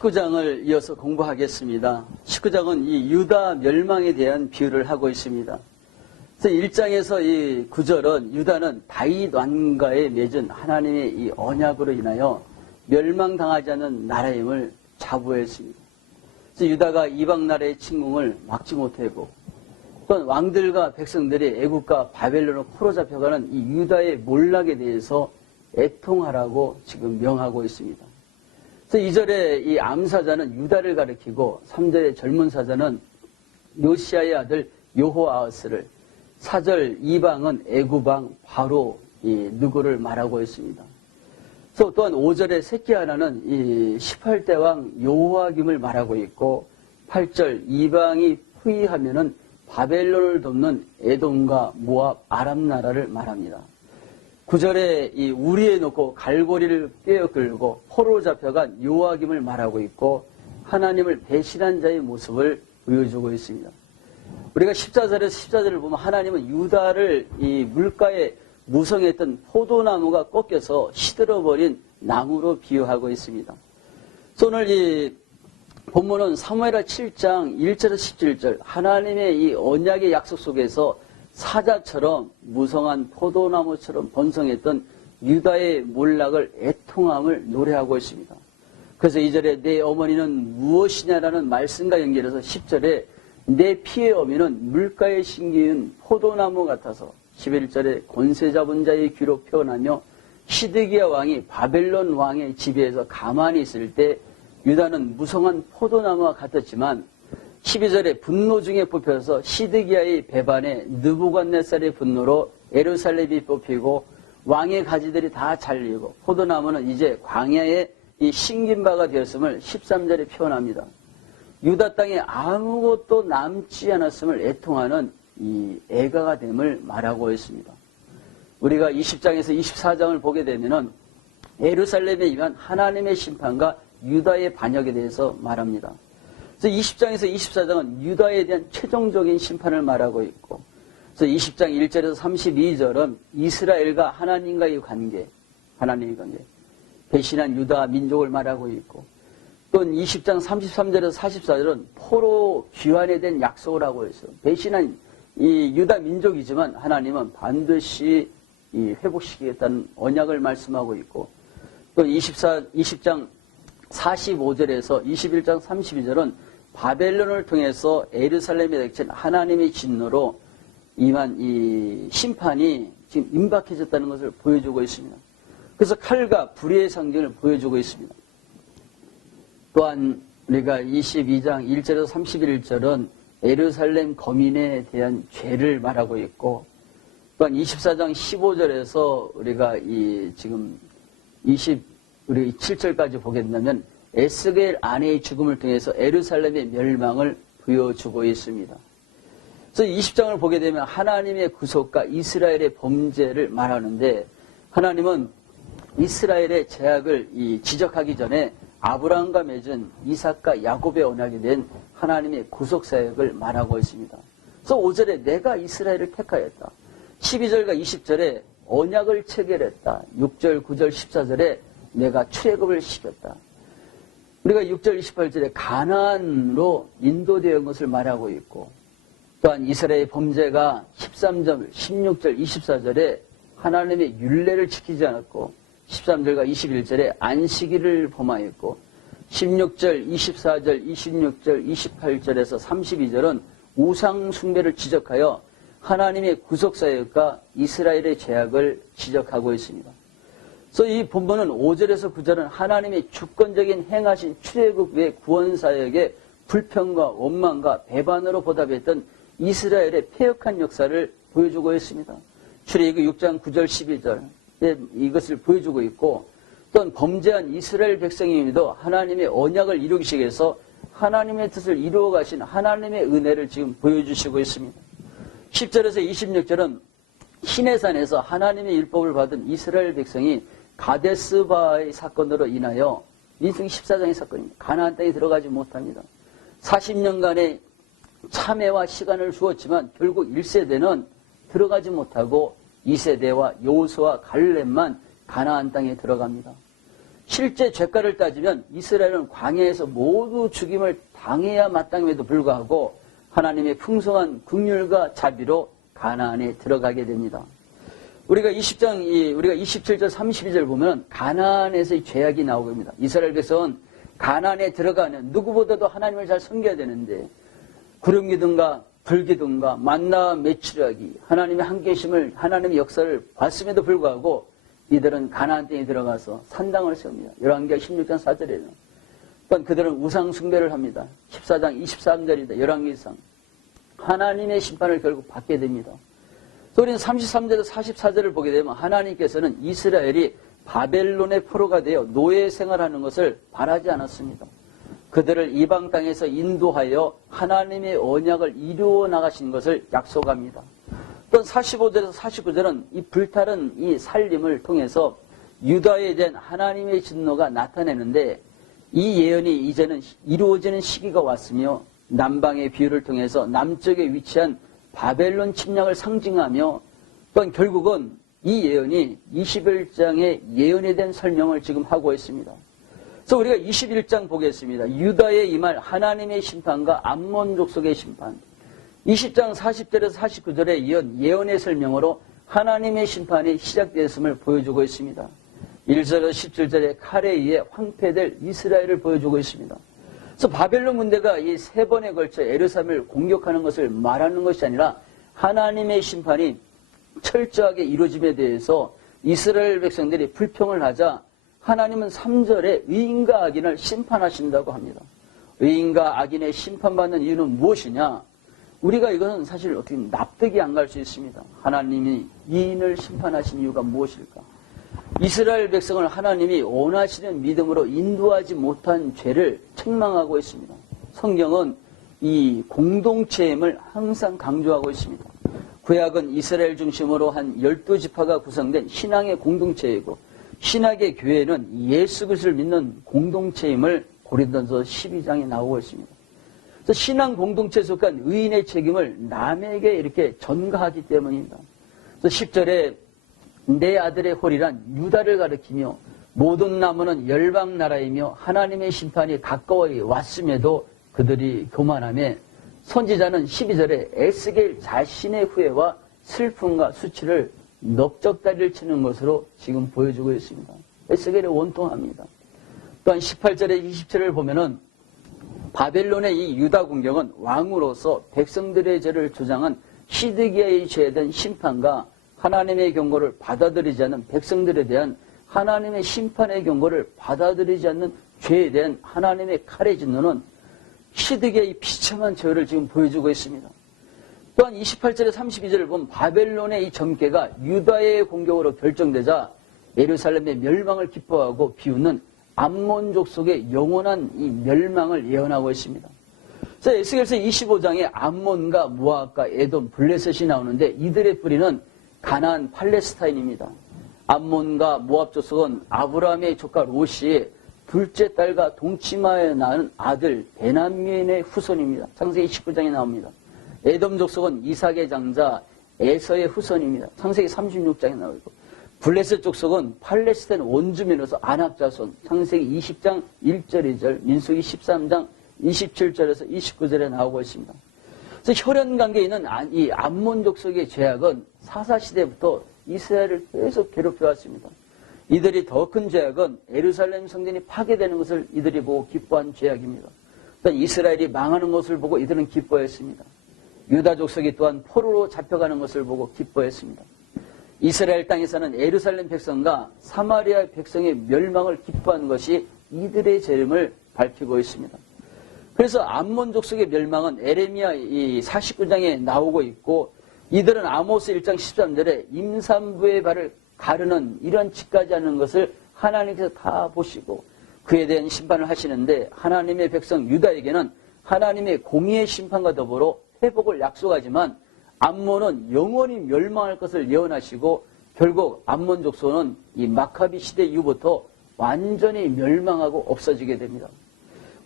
19장을 이어서 공부하겠습니다. 19장은 이 유다 멸망에 대한 비유를 하고 있습니다. 그래서 1장에서 이 9절은 유다는 다윗 왕과에 맺은 하나님의 이 언약으로 인하여 멸망당하지 않는 나라임을 자부했습니다. 그래서 유다가 이방 나라의 침공을 막지 못하고 또한 왕들과 백성들이 애국과 바벨론으로 포로잡혀가는 이 유다의 몰락에 대해서 애통하라고 지금 명하고 있습니다. 그래서 2절에 이 암사자는 유다를 가리키고 3절의 젊은 사자는 요시아의 아들 여호아스를, 4절 이방은 애굽왕 바로 누구를 말하고 있습니다. 그래서 또한 5절의 새끼 하나는 이 18대 왕 여호아김을 말하고 있고 8절 이방이 후이하면은 바벨론을 돕는 에돔과 모압, 아람 나라를 말합니다. 9절에 이 우리에 놓고 갈고리를 꿰어 끌고 포로 잡혀간 요아김을 말하고 있고 하나님을 배신한 자의 모습을 보여주고 있습니다. 우리가 14절을 보면 하나님은 유다를 이 물가에 무성했던 포도나무가 꺾여서 시들어버린 나무로 비유하고 있습니다. 오늘 이 본문은 사무엘하 7장 1절에서 17절 하나님의 이 언약의 약속 속에서 사자처럼 무성한 포도나무처럼 번성했던 유다의 몰락을 애통함을 노래하고 있습니다. 그래서 2절에 내 어머니는 무엇이냐라는 말씀과 연결해서 10절에 내 피의 어미는 물가에 심기운 포도나무 같아서 11절에 권세 잡은 자의 귀로 표현하며 시드기야 왕이 바벨론 왕의 지배에서 가만히 있을 때 유다는 무성한 포도나무와 같았지만 12절에 분노 중에 뽑혀서 시드기야의 배반에 느부갓네살의 분노로 예루살렘이 뽑히고 왕의 가지들이 다 잘리고 포도나무는 이제 광야에 이 심긴 바가 되었음을 13절에 표현합니다. 유다 땅에 아무것도 남지 않았음을 애통하는 이 애가가 됨을 말하고 있습니다. 우리가 20장에서 24장을 보게 되면은 예루살렘에 의한 하나님의 심판과 유다의 반역에 대해서 말합니다. 그래서 20장에서 24장은 유다에 대한 최종적인 심판을 말하고 있고, 그래서 20장 1절에서 32절은 이스라엘과 하나님과의 관계, 하나님의 관계, 배신한 유다 민족을 말하고 있고, 또 20장 33절에서 44절은 포로 귀환에 대한 약속을 하고 있어요. 배신한 이 유다 민족이지만 하나님은 반드시 이 회복시키겠다는 언약을 말씀하고 있고, 또 20장 45절에서 21장 32절은 바벨론을 통해서 예루살렘에 닥친 하나님의 진노로 임한 이 심판이 지금 임박해졌다는 것을 보여주고 있습니다. 그래서 칼과 불의의 상징을 보여주고 있습니다. 또한 우리가 22장 1절에서 31절은 예루살렘 거민에 대한 죄를 말하고 있고, 또한 24장 15절에서 우리가 이 지금 우리 7절까지 보게 된다면 에스겔 아내의 죽음을 통해서 예루살렘의 멸망을 보여주고 있습니다. 그래서 20장을 보게 되면 하나님의 구속과 이스라엘의 범죄를 말하는데, 하나님은 이스라엘의 죄악을 지적하기 전에 아브라함과 맺은 이삭과 야곱의 언약이 된 하나님의 구속 사역을 말하고 있습니다. 그래서 5절에 내가 이스라엘을 택하였다. 12절과 20절에 언약을 체결했다. 6절, 9절, 14절에 내가 출애굽을 시켰다. 우리가 6절, 28절에 가나안으로 인도되는 것을 말하고 있고, 또한 이스라엘의 범죄가 13절, 16절, 24절에 하나님의 율례를 지키지 않았고, 13절과 21절에 안식일을 범하였고, 16절, 24절, 26절, 28절에서 32절은 우상 숭배를 지적하여 하나님의 구속사역과 이스라엘의 죄악을 지적하고 있습니다. 그래서 이 본문은 5절에서 9절은 하나님의 주권적인 행하신 출애굽 외 구원사역의 불평과 원망과 배반으로 보답했던 이스라엘의 패역한 역사를 보여주고 있습니다. 출애굽 6장 9절 12절 이것을 보여주고 있고, 또한 범죄한 이스라엘 백성임에도 하나님의 언약을 이루기 위해서 하나님의 뜻을 이루어 가신 하나님의 은혜를 지금 보여주시고 있습니다. 10절에서 26절은 시내산에서 하나님의 율법을 받은 이스라엘 백성이 가데스바의 사건으로 인하여 민수기 14장의 사건입니다. 가나안 땅에 들어가지 못합니다. 40년간의 참회와 시간을 주었지만 결국 1세대는 들어가지 못하고 2세대와 여호수아 갈렙만 가나안 땅에 들어갑니다. 실제 죄가를 따지면 이스라엘은 광야에서 모두 죽임을 당해야 마땅임에도 불구하고 하나님의 풍성한 긍휼과 자비로 가나안에 들어가게 됩니다. 우리가 27절 32절 보면 가나안에서의 죄악이 나오고 있습니다. 이스라엘 백성은 가나안에 들어가는 누구보다도 하나님을 잘 섬겨야 되는데 구름기둥과 불기둥과 만나와 메추라기 하나님의 함께심을 하나님의 역사를 봤음에도 불구하고 이들은 가나안 땅에 들어가서 산당을 세웁니다. 열왕기하 16장 4절에는 또한 그들은 우상 숭배를 합니다. 14장 23절입니다. 열왕기상 하나님의 심판을 결국 받게 됩니다. 또 우리는 33절에서 44절을 보게 되면 하나님께서는 이스라엘이 바벨론의 포로가 되어 노예 생활하는 것을 바라지 않았습니다. 그들을 이방 땅에서 인도하여 하나님의 언약을 이루어 나가신 것을 약속합니다. 또 45절에서 49절은 이 불타는 이 살림을 통해서 유다에 대한 하나님의 진노가 나타내는데 이 예언이 이제는 이루어지는 시기가 왔으며 남방의 비유를 통해서 남쪽에 위치한 바벨론 침략을 상징하며 또한 결국은 이 예언이 21장의 예언에 대한 설명을 지금 하고 있습니다. 그래서 우리가 21장 보겠습니다. 유다에 임할 하나님의 심판과 암몬 족속의 심판. 20장 40절에서 49절에 이은 예언의 설명으로 하나님의 심판이 시작되었음을 보여주고 있습니다. 1절에서 17절에 칼에 의해 황폐될 이스라엘을 보여주고 있습니다. 그래서 바벨론 군대가 이 세 번에 걸쳐 예루살렘을 공격하는 것을 말하는 것이 아니라 하나님의 심판이 철저하게 이루어짐에 대해서 이스라엘 백성들이 불평을 하자 하나님은 3절에 의인과 악인을 심판하신다고 합니다. 의인과 악인의 심판받는 이유는 무엇이냐? 우리가 이것은 사실 어떻게 납득이 안 갈 수 있습니다. 하나님이 이인을 심판하신 이유가 무엇일까? 이스라엘 백성을 하나님이 원하시는 믿음으로 인도하지 못한 죄를 책망하고 있습니다. 성경은 이 공동체임을 항상 강조하고 있습니다. 구약은 이스라엘 중심으로 한 12지파가 구성된 신앙의 공동체이고 신학의 교회는 예수 그리스도를 믿는 공동체임을 고린도전서 12장에 나오고 있습니다. 그래서 신앙 공동체에 속한 의인의 책임을 남에게 이렇게 전가하기 때문입니다. 그래서 10절에 내 아들의 홀이란 유다를 가리키며 모든 나무는 열방 나라이며 하나님의 심판이 가까워 왔음에도 그들이 교만하며 선지자는 12절에 에스겔 자신의 후회와 슬픔과 수치를 넓적다리를 치는 것으로 지금 보여주고 있습니다. 에스겔이 원통합니다. 또한 18절에 20절을 보면은 바벨론의 이 유다 군경은 왕으로서 백성들의 죄를 주장한 시드기야의 죄에 대한 심판과 하나님의 경고를 받아들이지 않는 백성들에 대한 하나님의 심판의 경고를 받아들이지 않는 죄에 대한 하나님의 칼의 진노는 시드기야의 비참한 죄를 지금 보여주고 있습니다. 또한 28절에 32절을 보면 바벨론의 이 점괘가 유다의 공격으로 결정되자 예루살렘의 멸망을 기뻐하고 비웃는 암몬 족속의 영원한 이 멸망을 예언하고 있습니다. 그래서 에스겔서 25장에 암몬과 모압과 에돔, 블레셋이 나오는데 이들의 뿌리는 가나안 팔레스타인입니다. 암몬과 모압 족속은 아브라함의 조카 롯이 둘째 딸과 동치마에 낳은 아들 베냐민의 후손입니다. 창세기 19장에 나옵니다. 에돔 족속은 이삭의 장자 에서의 후손입니다. 창세기 36장에 나오고 블레셋 족속은 팔레스타인 원주민으로서 아낙 자손 창세기 20장 1절 2절 민수기 13장 27절에서 29절에 나오고 있습니다. 그래서 혈연 관계에 있는 이 암몬 족속의 죄악은 사사시대부터 이스라엘을 계속 괴롭혀왔습니다. 이들이 더 큰 죄악은 예루살렘 성전이 파괴되는 것을 이들이 보고 기뻐한 죄악입니다. 또한 이스라엘이 망하는 것을 보고 이들은 기뻐했습니다. 유다 족속이 또한 포로로 잡혀가는 것을 보고 기뻐했습니다. 이스라엘 땅에 사는 예루살렘 백성과 사마리아 백성의 멸망을 기뻐한 것이 이들의 죄임을 밝히고 있습니다. 그래서 암몬 족속의 멸망은 에레미야 49장에 나오고 있고 이들은 아모스 1장 13절에 임산부의 발을 가르는 이런 짓까지 하는 것을 하나님께서 다 보시고 그에 대한 심판을 하시는데 하나님의 백성 유다에게는 하나님의 공의의 심판과 더불어 회복을 약속하지만 암몬은 영원히 멸망할 것을 예언하시고 결국 암몬 족속은 이 마카비 시대 이후부터 완전히 멸망하고 없어지게 됩니다.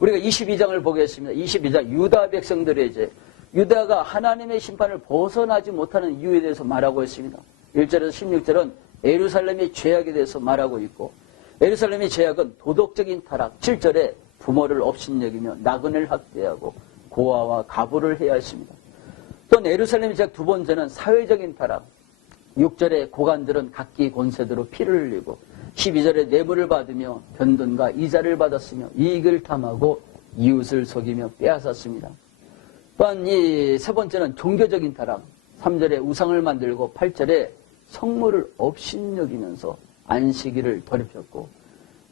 우리가 22장을 보겠습니다. 22장 유다 백성들의 죄. 유다가 하나님의 심판을 벗어나지 못하는 이유에 대해서 말하고 있습니다. 1절에서 16절은 예루살렘의 죄악에 대해서 말하고 있고 예루살렘의 죄악은 도덕적인 타락, 7절에 부모를 업신여기며 나그네를 학대하고 고아와 가부를 해야 했습니다. 또 예루살렘의 죄악 두 번째는 사회적인 타락, 6절에 고관들은 각기 권세대로 피를 흘리고 12절에 뇌물을 받으며 변돈과 이자를 받았으며 이익을 탐하고 이웃을 속이며 빼앗았습니다. 또한 이 세 번째는 종교적인 타락, 3절에 우상을 만들고 8절에 성물을 업신여기면서 안식일을 더럽혔고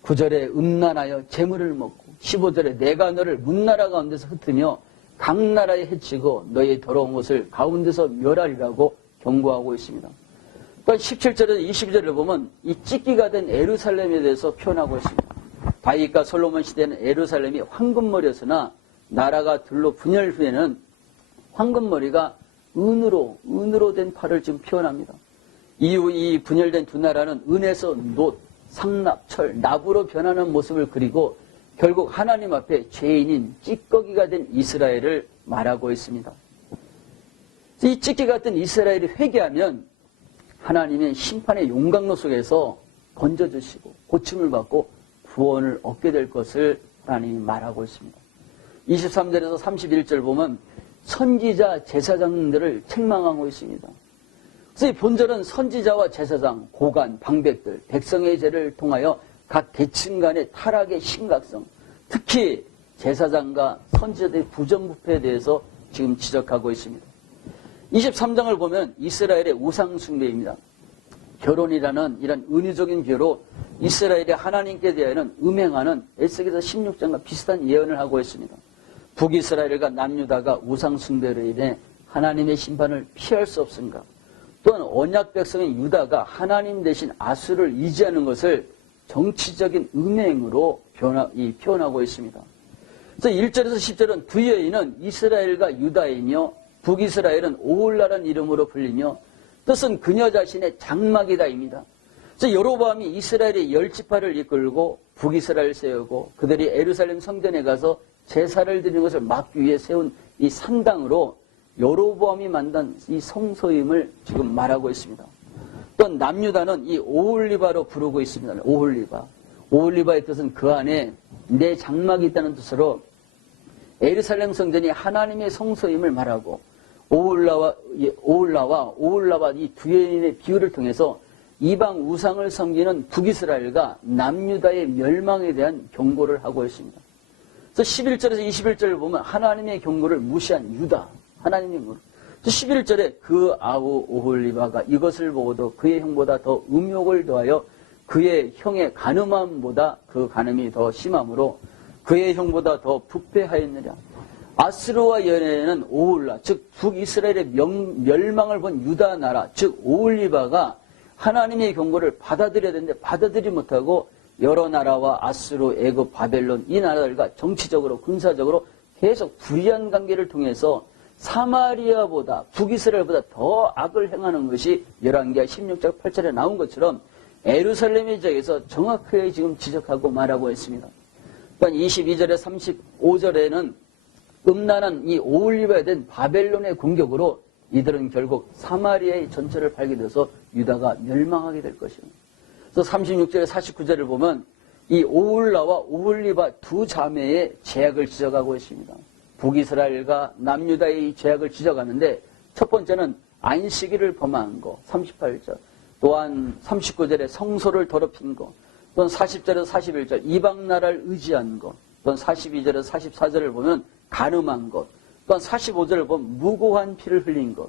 9절에 음란하여 재물을 먹고 15절에 내가 너를 문나라 가운데서 흩으며 각 나라에 해치고 너의 더러운 것을 가운데서 멸하리라고 경고하고 있습니다. 또 17절에서 22절을 보면 이 찢기가 된 예루살렘에 대해서 표현하고 있습니다. 다윗과 솔로몬 시대는 예루살렘이 황금머리였으나 나라가 둘로 분열 후에는 황금머리가 은으로 된 팔을 지금 표현합니다. 이후 이 분열된 두 나라는 은에서 놋, 상납, 철, 납으로 변하는 모습을 그리고 결국 하나님 앞에 죄인인 찌꺼기가 된 이스라엘을 말하고 있습니다. 이 찌꺼기 같은 이스라엘이 회개하면 하나님의 심판의 용광로 속에서 건져주시고 고침을 받고 구원을 얻게 될 것을 하나님이 말하고 있습니다. 23절에서 31절 보면 선지자 제사장들을 책망하고 있습니다. 그래서 이 본절은 선지자와 제사장, 고관, 방백들, 백성의 죄를 통하여 각 계층 간의 타락의 심각성, 특히 제사장과 선지자들의 부정부패에 대해서 지금 지적하고 있습니다. 23장을 보면 이스라엘의 우상 숭배입니다. 결혼이라는 이런 은유적인 비유로 이스라엘이 하나님께 대하여는 음행하는 에스겔서 16장과 비슷한 예언을 하고 있습니다. 북이스라엘과 남유다가 우상 숭배로 인해 하나님의 심판을 피할 수 없은가? 또한 언약 백성인 유다가 하나님 대신 아수를 의지하는 것을 정치적인 음행으로 표현하고 있습니다. 그래서 1절에서 10절은 두 여인은 이스라엘과 유다이며 북이스라엘은 오홀라라는 이름으로 불리며 뜻은 그녀 자신의 장막이다입니다. 그래서 여로보암이 이스라엘의 10지파를 이끌고 북이스라엘을 세우고 그들이 예루살렘 성전에 가서 제사를 드리는 것을 막기 위해 세운 이 산당으로 여로보암이 만든 이 성소임을 지금 말하고 있습니다. 또 남유다는 이 오홀리바로 부르고 있습니다. 오홀리바. 오홀리바의 뜻은 그 안에 내 장막이 있다는 뜻으로 예루살렘 성전이 하나님의 성소임을 말하고 오홀라와 이 두 여인의 비유를 통해서 이방 우상을 섬기는 북이스라엘과 남유다의 멸망에 대한 경고를 하고 있습니다. 그래서 11절에서 21절을 보면 하나님의 경고를 무시한 유다, 하나님의 경고를. 11절에 그 아우 오홀리바가 이것을 보고도 그의 형보다 더 음욕을 더하여 그의 형의 간음함보다 그 간음이 더 심함으로 그의 형보다 더 부패하였느냐. 아스루와 연애는 오홀라, 즉 북이스라엘의 멸망을 본 유다 나라, 즉 오홀리바가 하나님의 경고를 받아들여야 되는데 받아들이지 못하고 여러 나라와 아스루, 애굽, 바벨론 이 나라들과 정치적으로 군사적으로 계속 불의한 관계를 통해서 사마리아보다 북이스라엘보다 더 악을 행하는 것이 열왕기하 16장 8절에 나온 것처럼 예루살렘의 지역에서 정확하게 지금 지적하고 말하고 있습니다. 또한 22절에 35절에는 음란한 이 오홀리바에 된 바벨론의 공격으로 이들은 결국 사마리아의 전체를 팔게 돼서 유다가 멸망하게 될 것입니다. 그래서 36절에 49절을 보면 이 오홀라와 오홀리바 두 자매의 죄악을 지적하고 있습니다. 북이스라엘과 남유다의 죄악을 지적하는데 첫 번째는 안식일을 범한 거 38절, 또한 39절에 성소를 더럽힌 거, 또한 40절에서 41절 이방 나라를 의지한 것, 또한 42절에서 44절을 보면 간음한 것, 또한 45절을 보면 무고한 피를 흘린 것,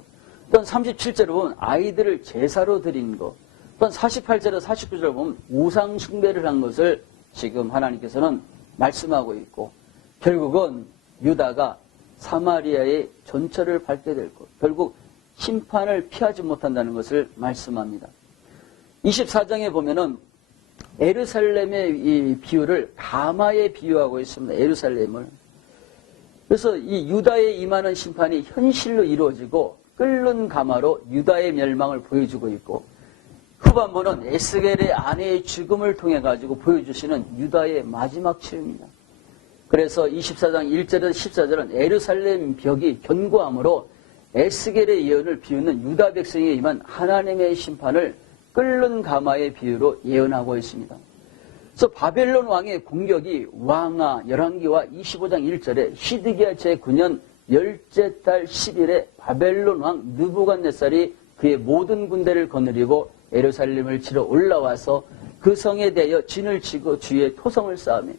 또한 37절을 보면 아이들을 제사로 드린 것, 또한 48절에서 49절을 보면 우상 숭배를 한 것을 지금 하나님께서는 말씀하고 있고 결국은 유다가 사마리아의 전철을 밟게 될 것, 결국 심판을 피하지 못한다는 것을 말씀합니다. 24장에 보면은 예루살렘의 이 비유를 가마에 비유하고 있습니다. 예루살렘을. 그래서 이 유다에 임하는 심판이 현실로 이루어지고 끓는 가마로 유다의 멸망을 보여주고 있고 후반부는 에스겔의 아내의 죽음을 통해 가지고 보여주시는 유다의 마지막 치유입니다. 그래서 24장 1절에서 14절은 예루살렘 벽이 견고함으로 에스겔의 예언을 비우는 유다 백성에 임한 하나님의 심판을 끓는 가마의 비유로 예언하고 있습니다. 그래서 바벨론 왕의 공격이 왕하 11기와 25장 1절에 시드기야 제9년 열째 달 10일에 바벨론 왕 느부갓네살이 그의 모든 군대를 거느리고 예루살렘을 치러 올라와서 그 성에 대하여 진을 치고 주위에 토성을 쌓으며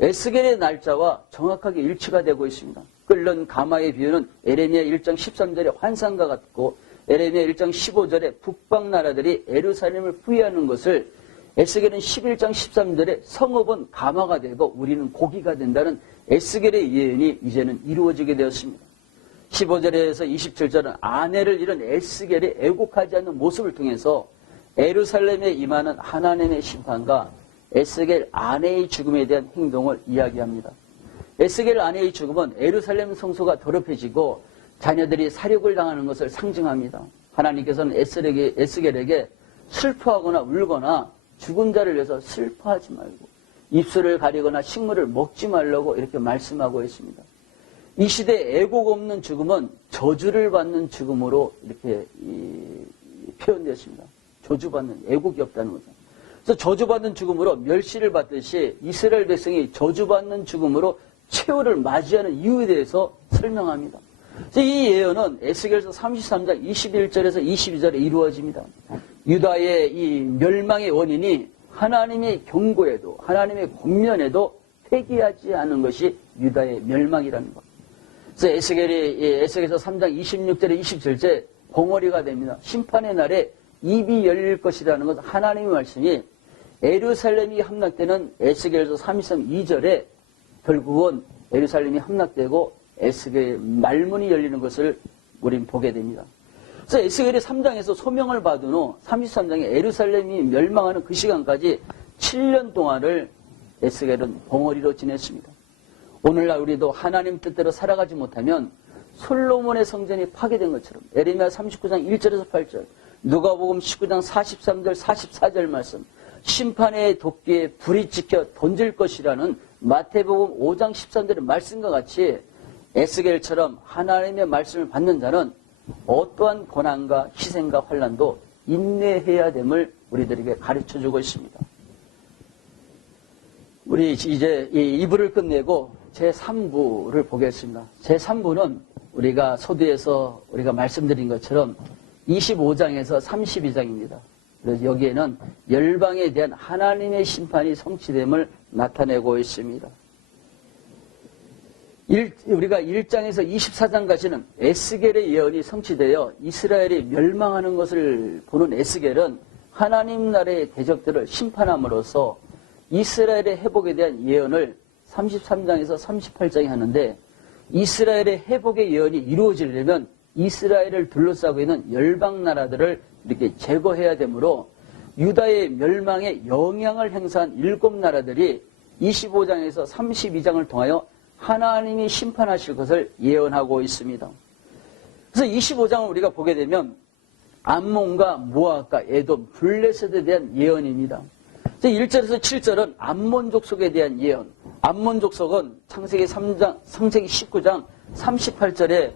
에스겔의 날짜와 정확하게 일치가 되고 있습니다. 끓는 가마의 비유는 에레미야 1장 13절의 환상과 같고 에레미야 1장 15절에 북방 나라들이 예루살렘을 후회하는 것을 에스겔은 11장 13절에 성읍은 가마가 되고 우리는 고기가 된다는 에스겔의 예언이 이제는 이루어지게 되었습니다. 15절에서 27절은 아내를 잃은 에스겔의 애곡하지 않는 모습을 통해서 예루살렘에 임하는 하나님의 심판과 에스겔 아내의 죽음에 대한 행동을 이야기합니다. 에스겔 아내의 죽음은 예루살렘 성소가 더럽혀지고 자녀들이 사륙을 당하는 것을 상징합니다. 하나님께서는 에스겔에게 슬퍼하거나 울거나 죽은 자를 위해서 슬퍼하지 말고 입술을 가리거나 식물을 먹지 말라고 이렇게 말씀하고 있습니다. 이 시대에 애곡 없는 죽음은 저주를 받는 죽음으로 이렇게 표현되었습니다. 저주받는, 애곡이 없다는 거죠. 그래서 저주받는 죽음으로 멸시를 받듯이 이스라엘 백성이 저주받는 죽음으로 최후를 맞이하는 이유에 대해서 설명합니다. 그래서 이 예언은 에스겔서 33장 21절에서 22절에 이루어집니다. 유다의 이 멸망의 원인이 하나님의 경고에도 하나님의 권면에도 회개하지 않은 것이 유다의 멸망이라는 것. 그래서 에스겔서 3장 26절에 27절에 봉어리가 됩니다. 심판의 날에 입이 열릴 것이라는 것은 하나님의 말씀이 예루살렘이 함락되는 에스겔서 33, 2절에 결국은 예루살렘이 함락되고 에스겔의 말문이 열리는 것을 우린 보게 됩니다. 그래서 에스겔이 3장에서 소명을 받은 후 33장에 예루살렘이 멸망하는 그 시간까지 7년 동안을 에스겔은 봉어리로 지냈습니다. 오늘날 우리도 하나님 뜻대로 살아가지 못하면 솔로몬의 성전이 파괴된 것처럼 에레미야 39장 1절에서 8절, 누가복음 19장 43절 44절 말씀, 심판의 도끼에 불이 찍혀 던질 것이라는 마태복음 5장 13절의 말씀과 같이 에스겔처럼 하나님의 말씀을 받는 자는 어떠한 고난과 희생과 환난도 인내해야 됨을 우리들에게 가르쳐주고 있습니다. 우리 이제 이 2부를 끝내고 제3부를 보겠습니다. 제3부는 우리가 소두에서 우리가 말씀드린 것처럼 25장에서 32장입니다. 그래서 여기에는 열방에 대한 하나님의 심판이 성취됨을 나타내고 있습니다. 우리가 1장에서 24장까지는 에스겔의 예언이 성취되어 이스라엘이 멸망하는 것을 보는 에스겔은 하나님 나라의 대적들을 심판함으로써 이스라엘의 회복에 대한 예언을 33장에서 38장에 하는데, 이스라엘의 회복의 예언이 이루어지려면 이스라엘을 둘러싸고 있는 열방 나라들을 이렇게 제거해야 되므로 유다의 멸망에 영향을 행사한 7나라들이 25장에서 32장을 통하여 하나님이 심판하실 것을 예언하고 있습니다. 그래서 25장을 우리가 보게 되면 암몬과 모압과 에돔, 블레셋에 대한 예언입니다. 1절에서 7절은 암몬 족속에 대한 예언. 암몬 족속은 창세기 19장 38절에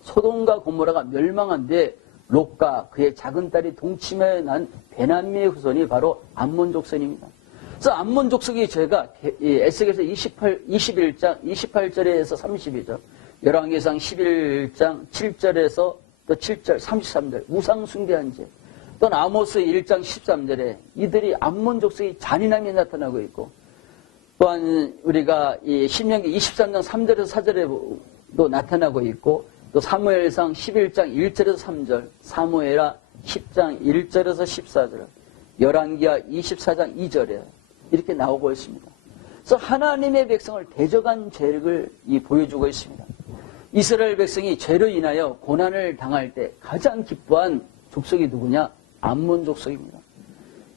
소돔과 고모라가 멸망한 뒤에 롯과 그의 작은 딸이 동침해 난 베나미의 후손이 바로 암몬 족속입니다. 그래서 암몬 족속의 죄가 에스겔서 21장 28절에서 32절, 열왕기상 11장 7절에서 또 7절 33절 우상 숭배한 죄, 또 아모스 1장 13절에 이들이 암몬 족속의 잔인함이 나타나고 있고, 또한 우리가 이 신명기 23장 3절에서 4절에도 나타나고 있고, 또 사무엘상 11장 1절에서 3절, 사무엘하 10장 1절에서 14절, 열왕기하 24장 2절에 이렇게 나오고 있습니다. 그래서 하나님의 백성을 대적한 죄를 보여주고 있습니다. 이스라엘 백성이 죄로 인하여 고난을 당할 때 가장 기뻐한 족속이 누구냐? 암몬 족속입니다.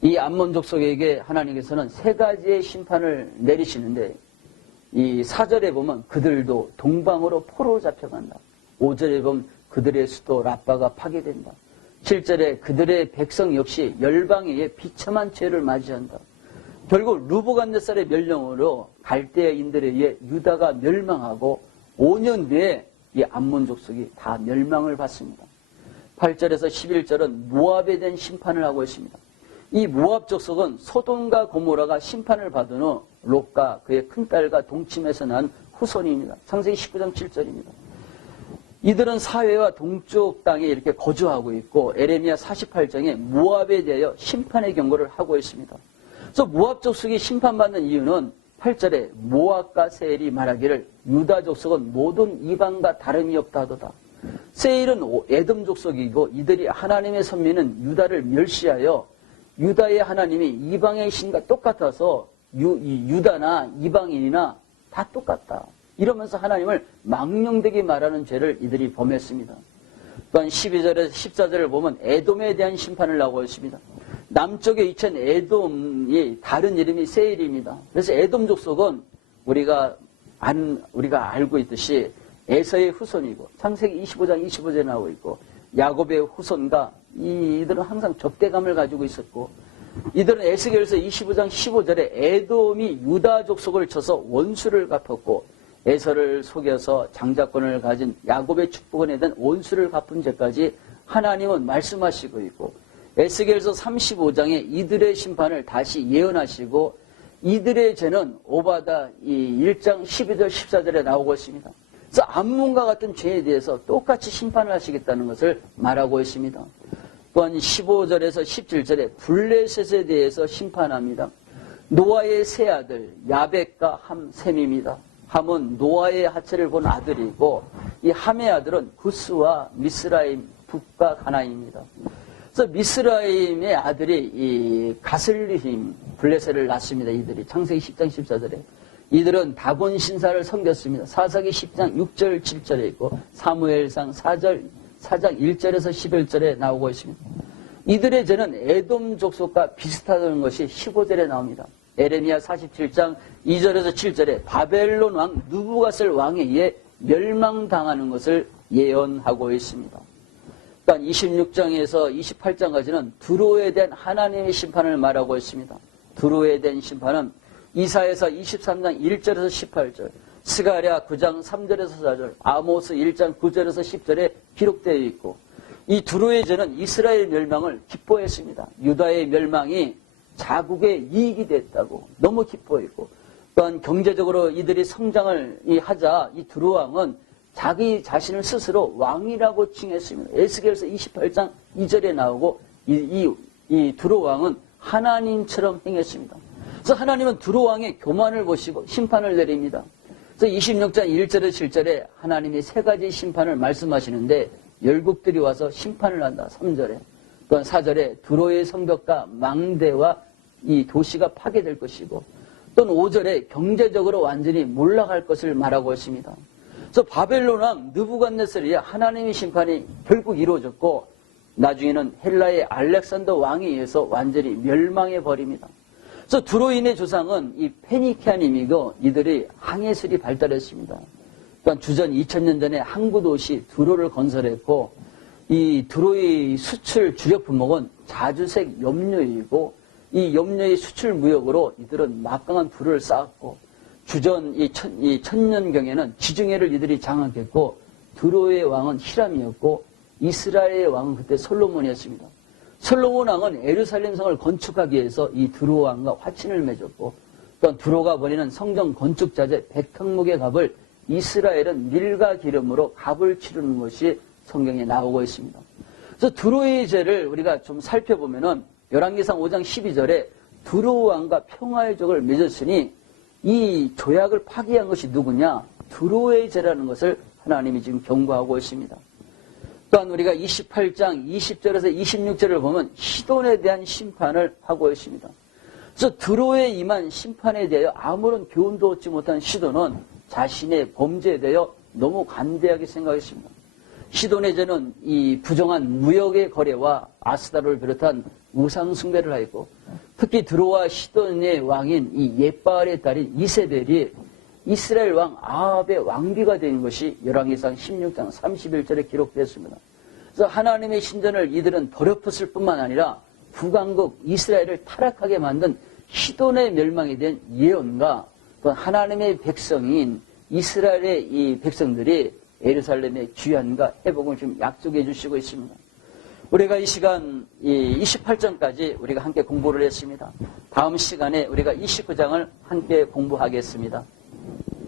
이 암몬 족속에게 하나님께서는 3가지의 심판을 내리시는데, 이 4절에 보면 그들도 동방으로 포로 잡혀간다. 5절에 보면 그들의 수도 라빠가 파괴된다. 7절에 그들의 백성 역시 열방에 의해 비참한 죄를 맞이한다. 결국 느부갓네살의 멸령으로 갈대아인들에 의해 유다가 멸망하고 5년 뒤에 이 암몬 족속이 다 멸망을 받습니다. 8절에서 11절은 모압에 대한 심판을 하고 있습니다. 이 모압 족속은 소돔과 고모라가 심판을 받은 후 롯과 그의 큰딸과 동침해서 난 후손입니다. 창세기 19장 7절입니다. 이들은 사회와 동쪽 땅에 이렇게 거주하고 있고 에레미야 48장에 모압에 대하여 심판의 경고를 하고 있습니다. 그래서 모압 족속이 심판받는 이유는 8절에 모압과 세일이 말하기를 유다 족속은 모든 이방과 다름이 없다 하도다. 세일은 에돔 족속이고 이들이 하나님의 선민은 유다를 멸시하여 유다의 하나님이 이방의 신과 똑같아서 유다나 이방인이나 다 똑같다. 이러면서 하나님을 망령되게 말하는 죄를 이들이 범했습니다. 또한 12절에서 14절을 보면 에돔에 대한 심판을 하고 있습니다. 남쪽에 위치한 에돔이 다른 이름이 세일입니다. 그래서 에돔 족속은 우리가 알고 있듯이 에서의 후손이고 창세기 25장 25절에 나오고 있고 야곱의 후손과 이들은 항상 적대감을 가지고 있었고 이들은 에스겔서 25장 15절에 에돔이 유다 족속을 쳐서 원수를 갚았고 에서를 속여서 장자권을 가진 야곱의 축복원에 대한 원수를 갚은 죄까지 하나님은 말씀하시고 있고 에스겔서 35장에 이들의 심판을 다시 예언하시고 이들의 죄는 오바다 1장 12절 14절에 나오고 있습니다. 그래서 암몬과 같은 죄에 대해서 똑같이 심판을 하시겠다는 것을 말하고 있습니다. 또한 15절에서 17절에 블레셋에 대해서 심판합니다. 노아의 세 아들 야벳과 함, 셈입니다. 함은 노아의 하체를 본 아들이고 이 함의 아들은 구스와 미스라임, 북과 가나입니다. 그래서 미스라임의 아들이 이 가슬리힘, 블레셋을 낳습니다. 이들이 창세기 10장 14절에 이들은 다곤 신사를 섬겼습니다. 사사기 10장 6절 7절에 있고 사무엘상 4장 1절에서 11절에 나오고 있습니다. 이들의 죄는 에돔 족속과 비슷하다는 것이 15절에 나옵니다. 에레미야 47장 2절에서 7절에 바벨론 왕 느부갓을 왕에 의해 멸망당하는 것을 예언하고 있습니다. 또한 26장에서 28장까지는 두로에 대한 하나님의 심판을 말하고 있습니다. 두로에 대한 심판은 이사야서 23장 1절에서 18절, 스가랴 9장 3절에서 4절, 아모스 1장 9절에서 10절에 기록되어 있고 이 두로의 죄는 이스라엘 멸망을 기뻐했습니다. 유다의 멸망이 자국의 이익이 됐다고 너무 기뻐했고 또한 경제적으로 이들이 성장을 하자 이 두로 왕은 자기 자신을 스스로 왕이라고 칭했습니다. 에스겔서 28장 2절에 나오고 이 두로 왕은 하나님처럼 행했습니다. 그래서 하나님은 두로 왕의 교만을 보시고 심판을 내립니다. 그래서 26장 1절에서 7절에 하나님이 세 가지 심판을 말씀하시는데 열국들이 와서 심판을 한다. 3절에 또한 4절에 두로의 성벽과 망대와 이 도시가 파괴될 것이고 또는 5절에 경제적으로 완전히 몰락할 것을 말하고 있습니다. 그래서 바벨론 왕 느부갓네살의 하나님의 심판이 결국 이루어졌고 나중에는 헬라의 알렉산더 왕에 의해서 완전히 멸망해 버립니다. 그래서 두로인의 조상은 이 페니키아님이고 이들이 항해술이 발달했습니다. 또한 주전 2000년 전에 항구 도시 두로를 건설했고 이 두로의 수출 주력 품목은 자주색 염료이고 이 염료의 수출 무역으로 이들은 막강한 부를 쌓았고 주전 이 천년경에는 지중해를 이들이 장악했고 두로의 왕은 히람이었고 이스라엘의 왕은 그때 솔로몬이었습니다. 솔로몬 왕은 예루살렘 성을 건축하기 위해서 이 두로 왕과 화친을 맺었고 또한 두로가 벌이는 성전 건축자재 100항목의 값을 이스라엘은 밀과 기름으로 값을 치르는 것이 성경에 나오고 있습니다. 그래서 두로의 죄를 우리가 좀 살펴보면은 열왕기상 5장 12절에 두로 왕과 평화의 족을 맺었으니 이 조약을 파기한 것이 누구냐? 두로의 죄라는 것을 하나님이 지금 경고하고 있습니다. 또한 우리가 28장 20절에서 26절을 보면 시돈에 대한 심판을 하고 있습니다. 그래서 두로에 임한 심판에 대하여 아무런 교훈도 얻지 못한 시돈은 자신의 범죄에 대하여 너무 관대하게 생각했습니다. 시돈의 죄는 이 부정한 무역의 거래와 아스다로를 비롯한 우상 숭배를 하였고 특히 두로와 시돈의 왕인 이 옙바알의 딸인 이세벨이 이스라엘 왕 아합의 왕비가 된 것이 열왕기상 16장 31절에 기록되었습니다. 그래서 하나님의 신전을 이들은 더럽혔을 뿐만 아니라 북왕국 이스라엘을 타락하게 만든 시돈의 멸망에 대한 예언과 또 하나님의 백성인 이스라엘의 이 백성들이 예루살렘의 귀환과 회복을 지금 약속해 주시고 있습니다. 우리가 이 시간 28장까지 우리가 함께 공부를 했습니다. 다음 시간에 우리가 29장을 함께 공부하겠습니다.